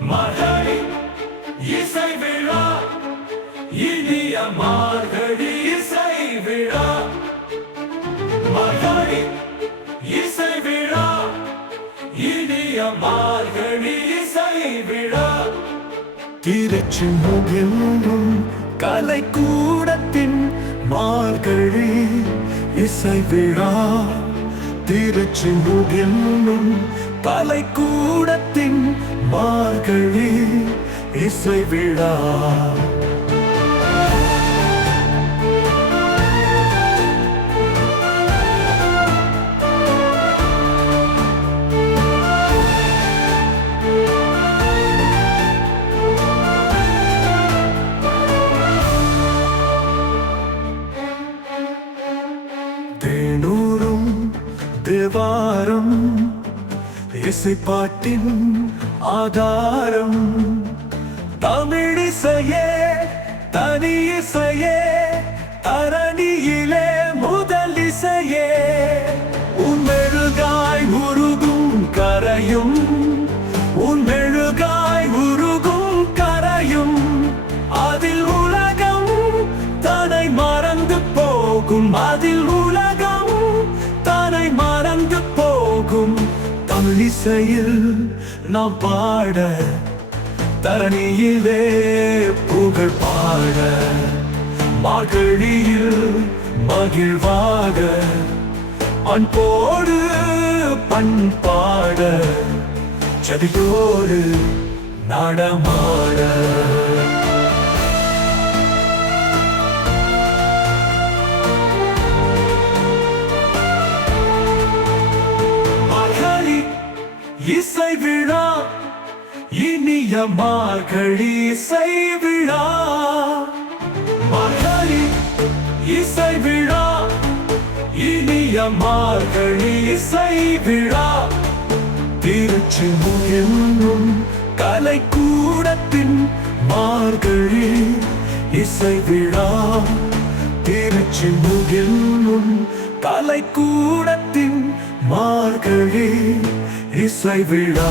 மழை இசை விழா, இனிய மார்கழி இசை விழா. மழை இசை விழா, இனிய மார்கழி இசை விழா. திருச்செந்தூரில் கலைக்கூடத்தின் மார்கழி இசை விழா. திருச்செந்தூரில் கலைக்கூடத்தின் மார்கழி இசை விழா. தேனூரும் தேவாரம் இசைப்பாட்டின் ஆதாரம். தமிழிசையே தனி இசையே, தரணியிலே முதல் இசையே. உன் மெழுகாய் உருகும் கரையும், உன் மெழுகாய் உருகும் கரையும். அதில் உலகம் தன்னை மறந்து போகும், அதில் உலகம் தன்னை மறந்து போகும். தமிழிசையில் நாம் பாட, தரணியிலே புகழ் பாட. மார்கழியில் மகிழ்வாக அன்போடு பண்பாட, ஜதியோடு நடமாட. இசை விழா, இனிய மார்கழி இசை விழா. மார்கழி இசை விழா, இனிய மார்கழி இசை விழா. திருச்செந்தூரில் கலைக்கூடத்தின் மார்கழி இசை விழா. திருச்செந்தூரில் கலைக்கூடத்தின் மார்கழி இசை விழா.